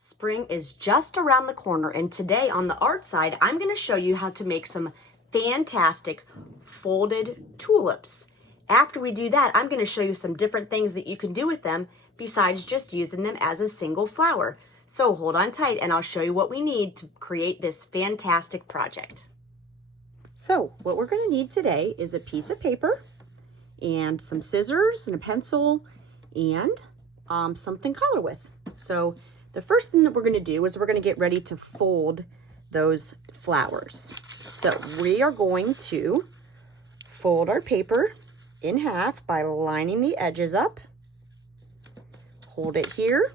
Spring is just around the corner, and today on the art side, I'm going to show you how to make some fantastic folded tulips. After we do that, I'm going to show you some different things that you can do with them besides just using them as a single flower. So hold on tight and I'll show you what we need to create this fantastic project. So what we're going to need today is a piece of paper and some scissors and a pencil and something to color with. So the first thing that we're going to do is we're going to get ready to fold those flowers. So we are going to fold our paper in half by lining the edges up. Hold it here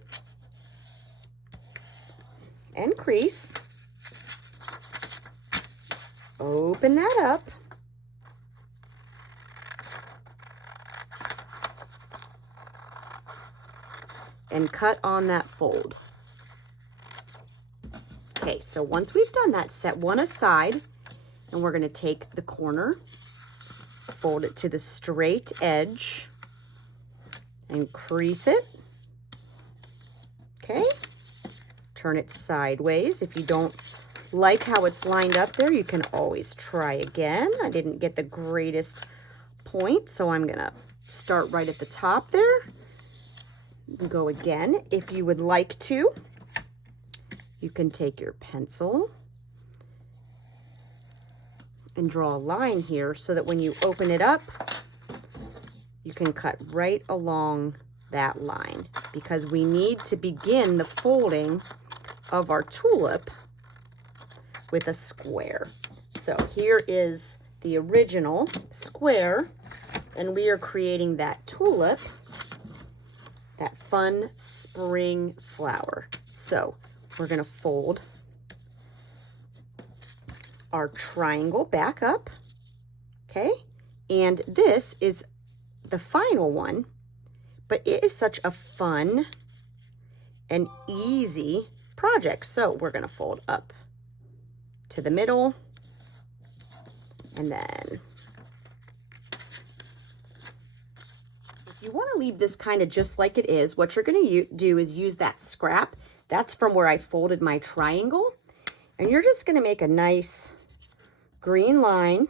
and crease. Open that up. And cut on that fold. Okay, so once we've done that, set one aside, and we're going to take the corner, fold it to the straight edge, and crease it. Okay, turn it sideways. If you don't like how it's lined up there, you can always try again. I didn't get the greatest point, so I'm going to start right at the top there. Go again. If you would like to, you can take your pencil and draw a line here so that when you open it up, you can cut right along that line, because we need to begin the folding of our tulip with a square. So here is the original square, and we are creating that tulip, that fun spring flower. So we're going to fold our triangle back up, okay? And this is the final one, but it is such a fun and easy project. So we're going to fold up to the middle, and then if you want to leave this kind of just like it is, what you're going to do is use that scrap. That's from where I folded my triangle. And you're just going to make a nice green line.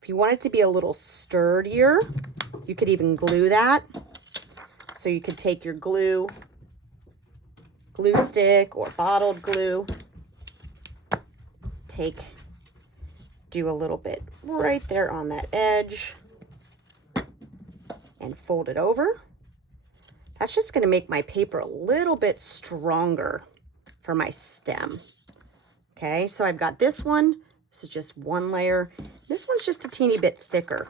If you want it to be a little sturdier, you could even glue that. So you could take your glue stick or bottled glue, do a little bit right there on that edge and fold it over. That's just going to make my paper a little bit stronger for my stem. Okay, so I've got this one. This is just one layer. This one's just a teeny bit thicker.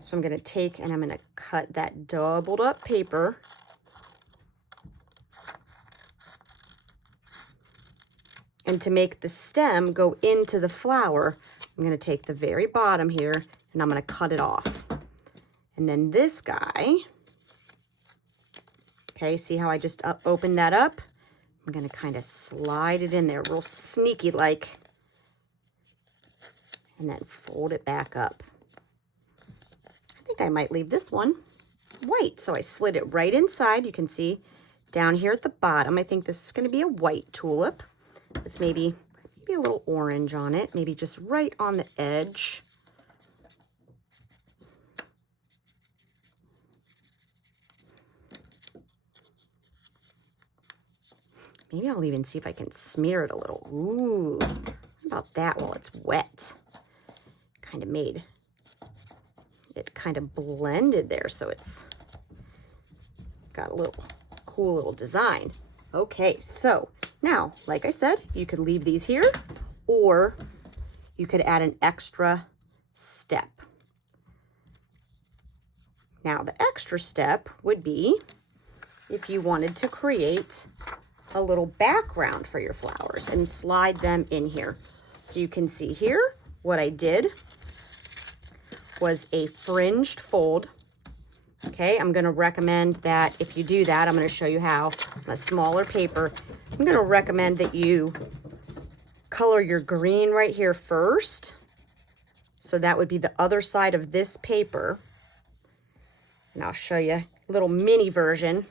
So I'm going to take and I'm going to cut that doubled up paper. And to make the stem go into the flower, I'm going to take the very bottom here and I'm going to cut it off. And then this guy, okay, see how I just opened that up? I'm going to kind of slide it in there real sneaky like, and then fold it back up. I think I might leave this one white. So I slid it right inside. You can see down here at the bottom, I think this is going to be a white tulip. With maybe a little orange on it, maybe just right on the edge. Maybe I'll even see if I can smear it a little. Ooh, how about that while it's wet? Kind of made it kind of blended there, so it's got a little cool little design. Okay, so now, like I said, you could leave these here, or you could add an extra step. Now, the extra step would be if you wanted to create a little background for your flowers and slide them in here. So you can see here, what I did was a fringed fold. Okay, I'm going to recommend that if you do that, I'm going to show you how on a smaller paper. I'm going to recommend that you color your green right here first. So that would be the other side of this paper. And I'll show you a little mini version.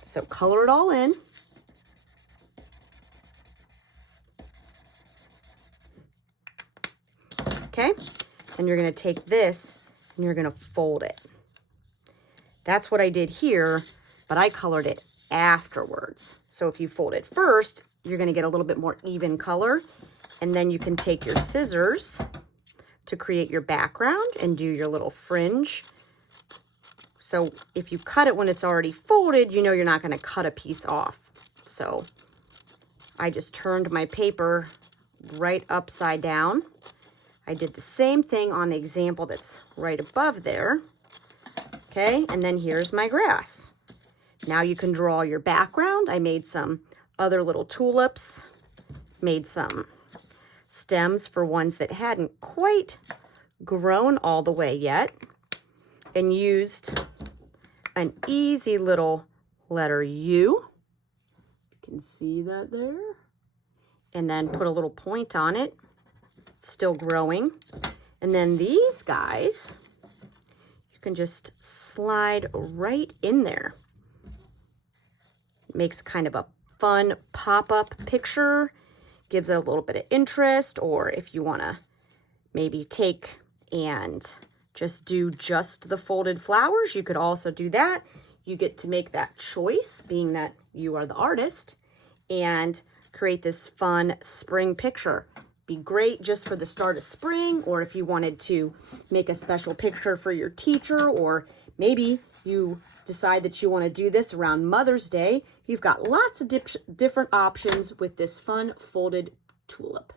So color it all in. Okay, and you're gonna take this and you're gonna fold it. That's what I did here, but I colored it afterwards. So if you fold it first, you're gonna get a little bit more even color, and then you can take your scissors to create your background and do your little fringe. So if you cut it when it's already folded, you know you're not gonna cut a piece off. So I just turned my paper right upside down. I did the same thing on the example that's right above there. Okay, and then here's my grass. Now you can draw your background. I made some other little tulips, made some stems for ones that hadn't quite grown all the way yet, and used an easy little letter U. You can see that there. And then put a little point on it. It's still growing. And then these guys, you can just slide right in there. It makes kind of a fun pop-up picture, gives it a little bit of interest, or if you want to maybe take and just do just the folded flowers, you could also do that. You get to make that choice, being that you are the artist, and create this fun spring picture. Be great just for the start of spring, or if you wanted to make a special picture for your teacher, or maybe you decide that you want to do this around Mother's Day. You've got lots of different options with this fun folded tulip.